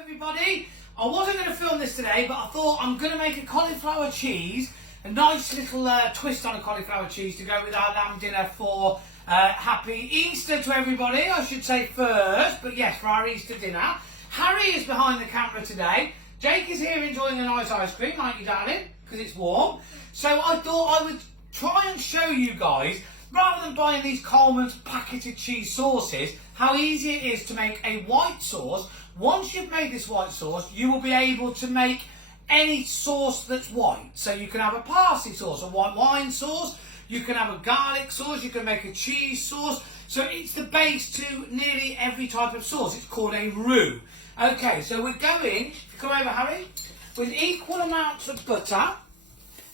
Everybody, I wasn't going to film this today, but I thought I'm going to make a cauliflower cheese, a nice little twist on a cauliflower cheese to go with our lamb dinner for happy Easter to everybody, I should say first, but yes, for our Easter dinner. Harry is behind the camera today. Jake is here enjoying a nice ice cream, aren't you, darling? Because it's warm. So I thought I would try and show you guys, rather than buying these Coleman's packeted cheese sauces, how easy it is to make a white sauce. Once you've made this white sauce, you will be able to make any sauce that's white. So you can have a parsley sauce, a white wine sauce, you can have a garlic sauce, you can make a cheese sauce. So it's the base to nearly every type of sauce. It's called a roux. Okay, so we're going, come over Harry, with equal amounts of butter. Now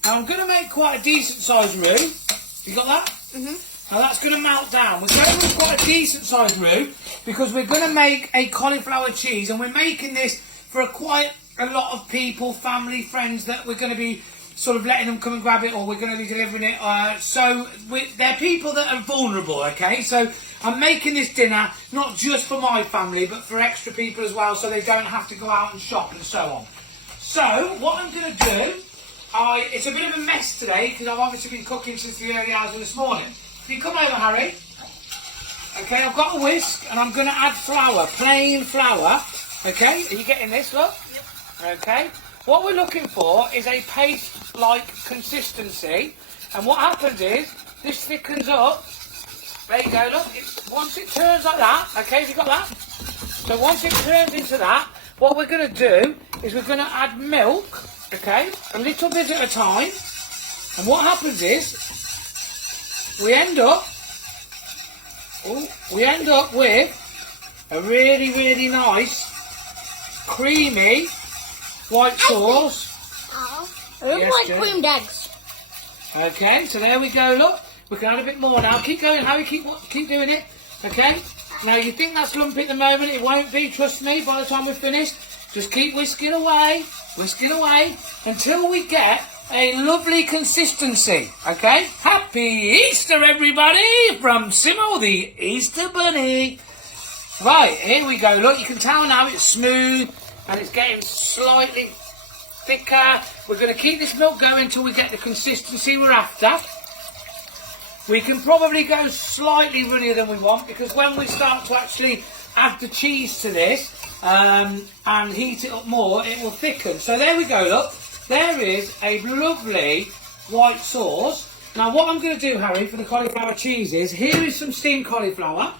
I'm going to make quite a decent sized roux. You got that? Mm-hmm. Now that's going to melt down. We're going with quite a decent sized roux because we're going to make a cauliflower cheese, and we're making this for quite a lot of people, family, friends, that we're going to be sort of letting them come and grab it, or we're going to be delivering it. They're people that are vulnerable, okay? So I'm making this dinner not just for my family, but for extra people as well, so they don't have to go out and shop and so on. So what I'm going to do, it's a bit of a mess today because I've obviously been cooking since the early hours of this morning. Can you come over, Harry? Okay, I've got a whisk and I'm going to add flour, plain flour. Okay, are you getting this, look? Yep. Okay, what we're looking for is a paste-like consistency, and what happens is this thickens up. There you go, look. Once it turns like that, okay, have you got that? So once it turns into that, what we're going to do is we're going to add milk, okay, a little bit at a time, and what happens is we end up with a really, really nice, creamy white sauce. I like creamed eggs. Okay, so there we go, look. We can add a bit more now. Keep going, Harry, keep doing it. Okay? Now, you think that's lumpy at the moment. It won't be, trust me, by the time we're finished. Just keep whisking away, until we get a lovely consistency. Okay? Happy Easter, everybody, from Simo the Easter Bunny. Right, here we go. Look, you can tell now it's smooth and it's getting slightly thicker. We're going to keep this milk going until we get the consistency we're after. We can probably go slightly runnier than we want, because when we start to actually add the cheese to this and heat it up more, it will thicken. So there we go, look. There is a lovely white sauce. Now what I'm going to do, Harry, for the cauliflower cheese is, here is some steamed cauliflower.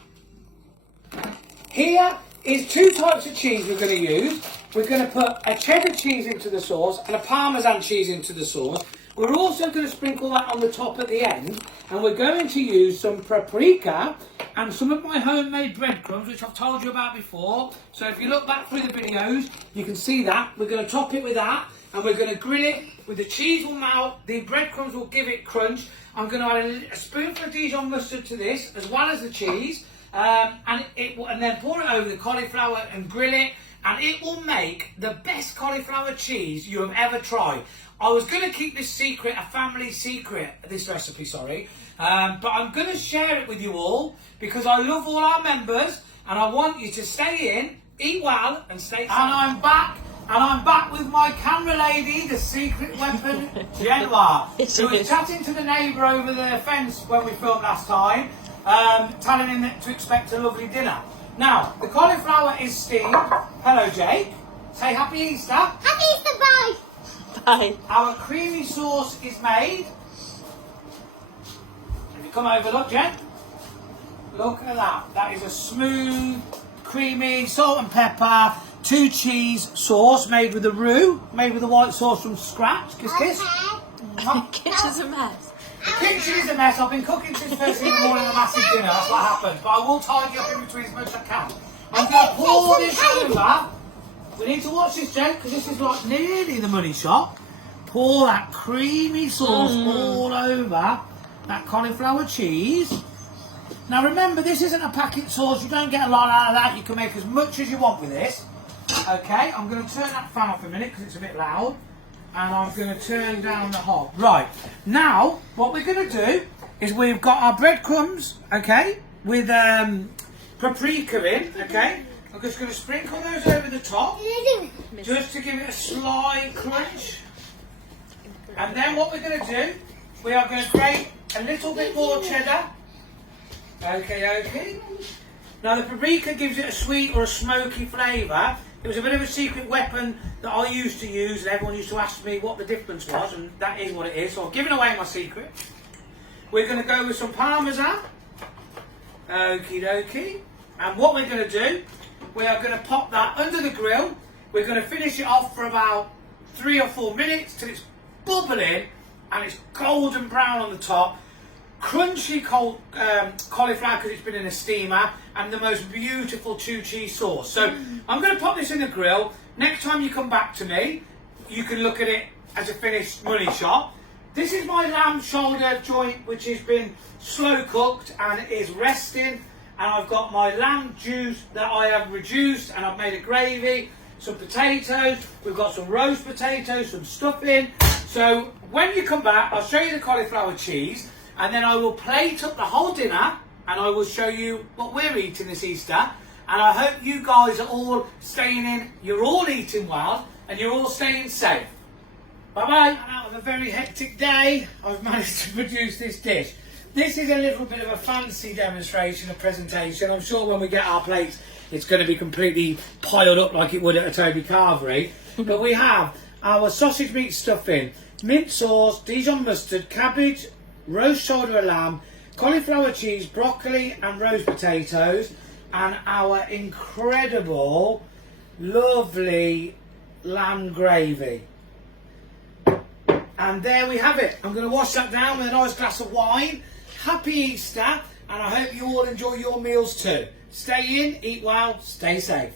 Here is two types of cheese we're going to use. We're going to put a cheddar cheese into the sauce and a parmesan cheese into the sauce. We're also going to sprinkle that on the top at the end, and we're going to use some paprika and some of my homemade breadcrumbs, which I've told you about before. So if you look back through the videos, you can see that. We're going to top it with that, and we're going to grill it with the cheese will melt, the breadcrumbs will give it crunch. I'm going to add a spoonful of Dijon mustard to this, as well as the cheese, and then pour it over the cauliflower and grill it, and it will make the best cauliflower cheese you have ever tried. I was going to keep this secret, a family secret, this recipe, sorry, but I'm going to share it with you all because I love all our members and I want you to stay in, eat well and stay safe. And I'm back with my camera lady, the secret weapon, Genoa, who was chatting to the neighbour over the fence when we filmed last time, telling him to expect a lovely dinner. Now, the cauliflower is steamed. Hello, Jake. Say Happy Easter. Happy Easter, bye. Bye. Our creamy sauce is made. If you come over, look, Jen. Look at that. That is a smooth, creamy, salt and pepper, 2 cheese sauce made with a roux, made with the white sauce from scratch. Kiss, kiss. The kitchen's a mess. The kitchen is a mess. I've been cooking since first thing in the morning, a massive dinner. That's what happens. But I will tidy up in between as much as I can. I'm going to pour this over. We need to watch this, Jen, because this is like nearly the money shot. Pour that creamy sauce all over that cauliflower cheese. Now remember, this isn't a packet sauce. You don't get a lot out of that. You can make as much as you want with this. Okay, I'm going to turn that fan off a minute because it's a bit loud. And I'm going to turn down the hob. Right, now what we're going to do is we've got our breadcrumbs, okay, with paprika in, okay. I'm just going to sprinkle those over the top, just to give it a slight crunch. And then what we're going to do, we are going to grate a little bit more cheddar. Okay. Now the paprika gives it a sweet or a smoky flavour. It was a bit of a secret weapon that I used to use, and everyone used to ask me what the difference was, and that is what it is. So I've given away my secret. We're going to go with some parmesan. Okie dokie. And what we're going to do, we are going to pop that under the grill. We're going to finish it off for about 3 or 4 minutes till it's bubbling and it's golden brown on the top. Crunchy cauliflower because it's been in a steamer, and the most beautiful chew cheese sauce. So I'm going to pop this in the grill. Next time you come back to me, you can look at it as a finished money shot. This is my lamb shoulder joint, which has been slow cooked and it is resting. And I've got my lamb juice that I have reduced, and I've made a gravy, some potatoes. We've got some roast potatoes, some stuffing. So when you come back, I'll show you the cauliflower cheese. And then I will plate up the whole dinner, and I will show you what we're eating this Easter. And I hope you guys are all staying in, you're all eating well, and you're all staying safe. Bye-bye. And out of a very hectic day, I've managed to produce this dish. This is a little bit of a fancy demonstration, a presentation. I'm sure when we get our plates, it's going to be completely piled up like it would at a Toby Carvery. But we have our sausage meat stuffing, mint sauce, Dijon mustard, cabbage, roast shoulder of lamb, cauliflower cheese, broccoli and roast potatoes, and our incredible, lovely lamb gravy. And there we have it. I'm going to wash that down with a nice glass of wine. Happy Easter, and I hope you all enjoy your meals too. Stay in, eat well, stay safe.